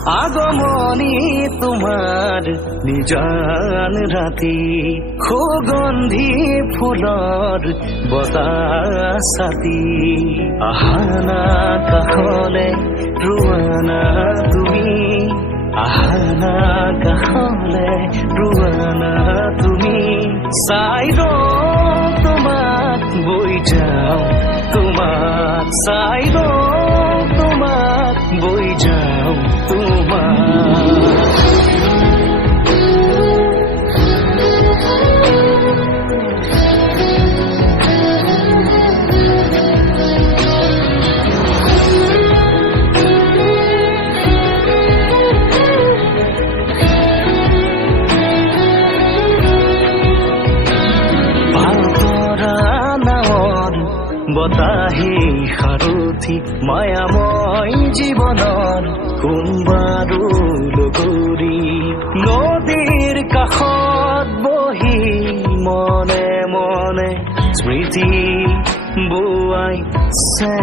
আগমনী তোমাৰ নিজান ৰাতি সুগন্ধি ফুলৰ বতাহ ছাতি আহানা কাষলে ৰোৱানা তুমি আহানা কাষলে ৰোৱানা তুমি চাই তোমাক বৈ যাওঁ তোমাক চাই তোমাক বৈ যাওঁ বতাহে সাৰথি মায়াময় জীৱনৰ কোনবাৰো লগৰী নদীৰ কাষত বহি মনে মনে স্মৃতি বোৱাইছে